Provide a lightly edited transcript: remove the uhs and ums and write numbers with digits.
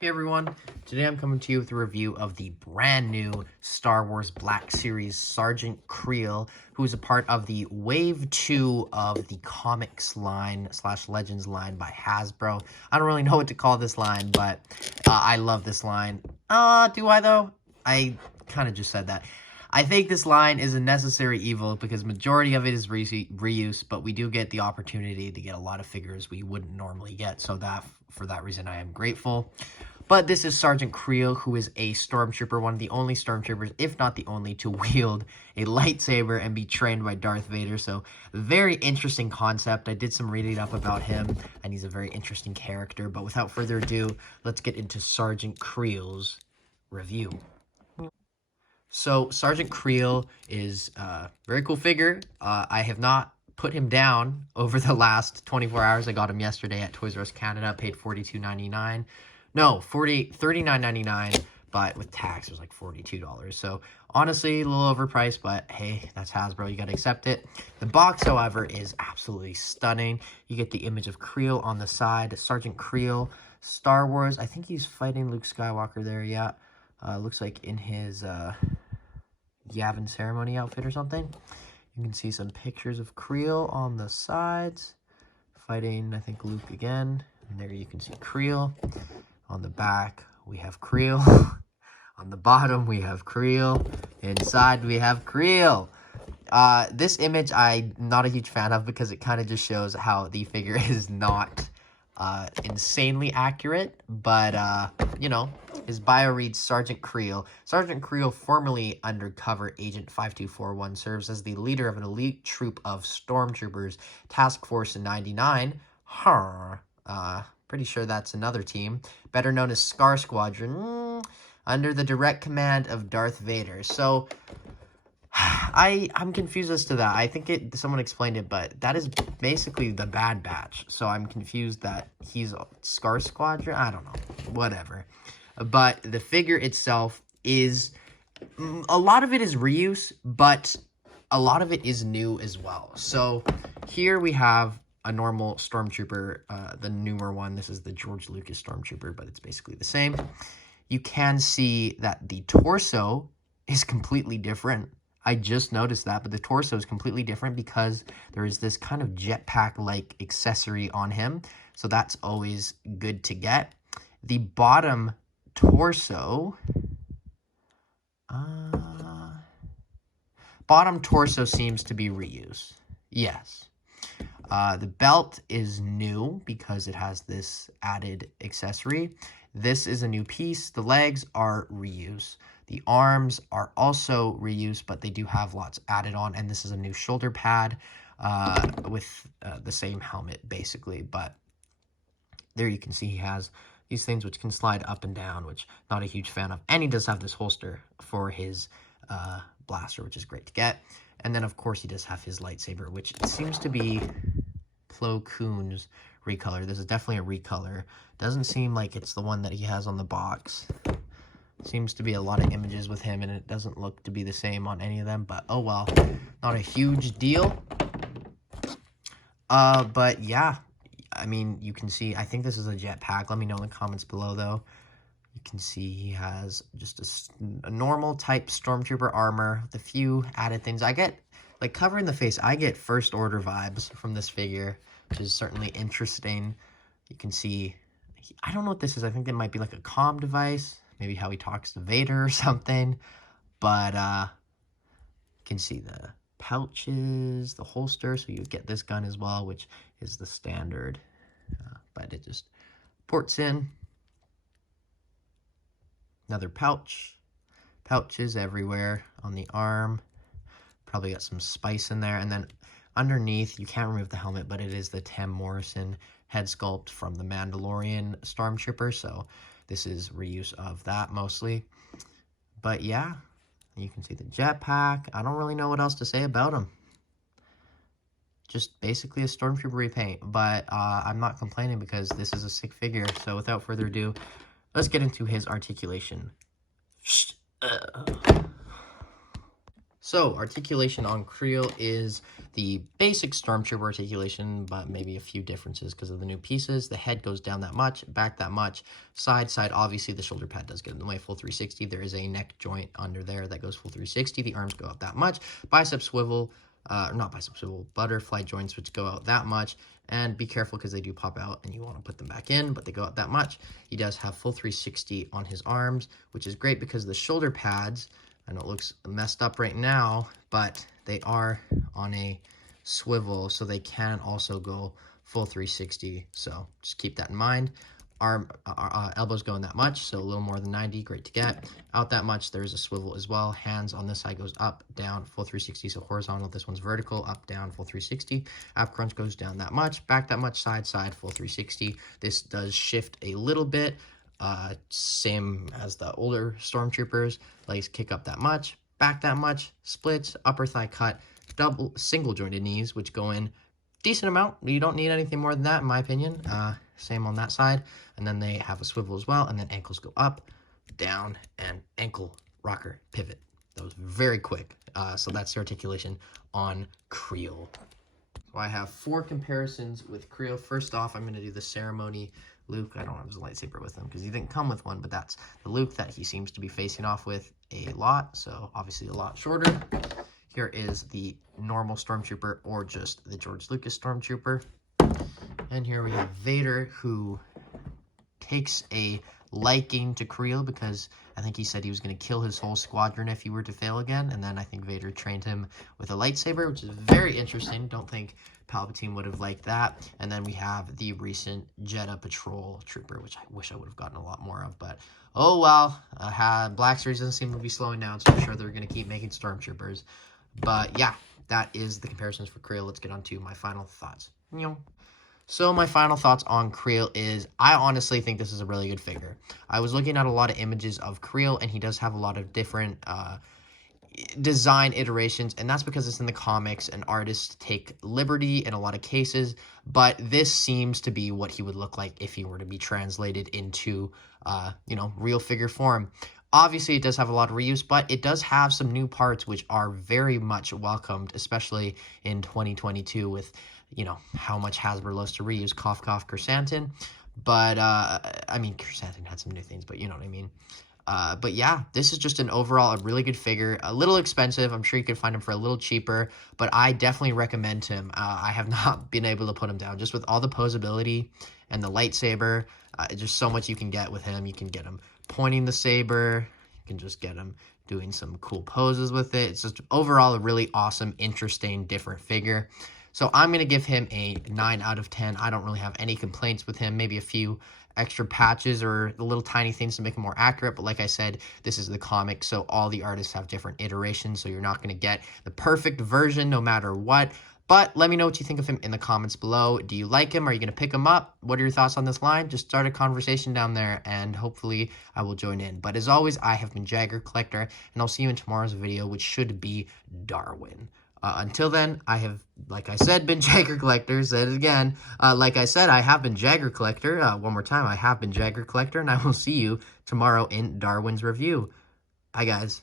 Hey everyone, today I'm coming to you with a review of the brand new Star Wars Black Series Sergeant Kreel, who is a part of the Wave 2 of the comics line / Legends line by Hasbro. I don't really know what to call this line, but I love this line. Do I though? I kind of just said that. I think this line is a necessary evil because majority of it is reuse, but we do get the opportunity to get a lot of figures we wouldn't normally get, so for that reason I am grateful. But this is Sergeant Kreel, who is a stormtrooper, one of the only stormtroopers, if not the only, to wield a lightsaber and be trained by Darth Vader. So, very interesting concept. I did some reading up about him, and he's a very interesting character. But without further ado, let's get into Sergeant Kreel's review. So, Sergeant Kreel is a very cool figure. I have not put him down over the last 24 hours. I got him yesterday at Toys R Us Canada, paid $42.99. No, $39.99, but with tax, it was like $42. So, honestly, a little overpriced, but hey, that's Hasbro. You got to accept it. The box, however, is absolutely stunning. You get the image of Kreel on the side. Sergeant Kreel, Star Wars. I think he's fighting Luke Skywalker there, yeah. Looks like in his Yavin ceremony outfit or something. You can see some pictures of Kreel on the sides, fighting, I think, Luke again. And there you can see Kreel. On the back, we have Kreel. On the bottom, we have Kreel. Inside, we have Kreel. This image I'm not a huge fan of because it kind of just shows how the figure is not insanely accurate, but you know, his bio reads Sergeant Kreel. Sergeant Kreel, formerly Undercover Agent 5241, serves as the leader of an elite troop of stormtroopers, Task Force 99. Pretty sure that's another team, better known as Scar Squadron, under the direct command of Darth Vader. So, I'm confused as to that. I think someone explained it, but that is basically the Bad Batch. So I'm confused that he's Scar Squadron. I don't know. Whatever. But the figure itself is, a lot of it is reuse, but a lot of it is new as well. So here we have a normal Stormtrooper, the newer one. This is the George Lucas Stormtrooper, but it's basically the same. You can see that the torso is completely different. I just noticed that, but the torso is completely different because there is this kind of jetpack-like accessory on him. So that's always good to get. The bottom torso... bottom torso seems to be reused. Yes. The belt is new because it has this added accessory. This is a new piece. The legs are reused. The arms are also reused, but they do have lots added on. And this is a new shoulder pad with the same helmet, basically. But there you can see he has these things which can slide up and down, which I'm not a huge fan of. And he does have this holster for his blaster, which is great to get. And then, of course, he does have hhis lightsaber, which seems to be Plo Koon's recolor. This is definitely a recolor. Doesn't seem like it's the one that he has on the box. Seems to be a lot of images with him, and it doesn't look to be the same on any of them, but oh well. Not a huge deal. But yeah, I mean, you can see, I think this is a jetpack. Let me know in the comments below, though. You can see he has just a normal type Stormtrooper armor with a few added things. I get, like, covering the face, I get First Order vibes from this figure, which is certainly interesting. You can see, I don't know what this is. I think it might be like a comm device. Maybe how he talks to Vader or something. But you can see the pouches, the holster. So you get this gun as well, which is the standard. But it just ports in. Another pouch. Pouches everywhere on the arm. Probably got some spice in there. And then underneath, you can't remove the helmet, but it is the Tim Morrison head sculpt from the Mandalorian Stormtrooper. So this is reuse of that mostly. But yeah, you can see the jetpack. I don't really know what else to say about him. Just basically a Stormtrooper repaint. But I'm not complaining because this is a sick figure. So without further ado, let's get into his articulation. So, articulation on Kreel is the basic Stormtrooper articulation, but maybe a few differences because of the new pieces. The head goes down that much, back that much, side, obviously the shoulder pad does get in the way, full 360. There is a neck joint under there that goes full 360. The arms go out that much. Bicep swivel, not bicep swivel, butterfly joints, which go out that much. And be careful because they do pop out and you want to put them back in, but they go out that much. He does have full 360 on his arms, which is great because the shoulder pads, I know it looks messed up right now, but they are on a swivel, so they can also go full 360. So just keep that in mind. Elbows going that much, so a little more than 90, great to get. Out that much, there's a swivel as well. Hands on this side goes up, down, full 360, so horizontal. This one's vertical, up, down, full 360. Ab crunch goes down that much, back that much, side, full 360. This does shift a little bit, same as the older Stormtroopers. Legs kick up that much, back that much, splits, upper thigh cut, double single jointed knees, which go in decent amount. You don't need anything more than that, in my opinion. Same on that side. And then they have a swivel as well. And then ankles go up, down, and ankle rocker pivot. That was very quick. So that's the articulation on Kreel. So I have 4 comparisons with Kreel. First off, I'm going to do the ceremony Luke. I don't have his lightsaber with him because he didn't come with one, but that's the Luke that he seems to be facing off with a lot. So obviously a lot shorter. Here is the normal Stormtrooper or just the George Lucas Stormtrooper. And here we have Vader, who takes a liking to Kreel because I think he said he was going to kill his whole squadron if he were to fail again. And then I think Vader trained him with a lightsaber, which is very interesting. Don't think Palpatine would have liked that. And then we have the recent Jedha Patrol Trooper, which I wish I would have gotten a lot more of. But oh well, Black Series doesn't seem to be slowing down, so I'm sure they're going to keep making Stormtroopers. But yeah, that is the comparisons for Kreel. Let's get on to my final thoughts. So my final thoughts on Kreel is I honestly think this is a really good figure. I was looking at a lot of images of Kreel, and he does have a lot of different design iterations, and that's because it's in the comics and artists take liberty in a lot of cases, but this seems to be what he would look like if he were to be translated into real figure form. Obviously, it does have a lot of reuse, but it does have some new parts which are very much welcomed, especially in 2022 with, how much Hasbro loves to reuse. Cough, cough, Chrysanthemum. But, Chrysanthemum had some new things, but you know what I mean. But yeah, this is just an overall a really good figure. A little expensive. I'm sure you could find him for a little cheaper, but I definitely recommend him. I have not been able to put him down. Just with all the posability and the lightsaber, just so much you can get with him. You can get him pointing the saber. You can just get him doing some cool poses with it. It's just overall a really awesome, interesting, different figure. So I'm going to give him a 9 out of 10. I don't really have any complaints with him. Maybe a few extra patches or the little tiny things to make it more accurate. But like I said, this is the comic, so all the artists have different iterations. So you're not going to get the perfect version no matter what. But let me know what you think of him in the comments below. Do you like him? Are you going to pick him up? What are your thoughts on this line? Just start a conversation down there, and hopefully I will join in. But as always, I have been Jagger Collector, and I'll see you in tomorrow's video, which should be Darwin. Until then, I have, like I said, been Jagger Collector. Said it again. Like I said, I have been Jagger Collector. One more time, I have been Jagger Collector, and I will see you tomorrow in Darwin's review. Bye, guys.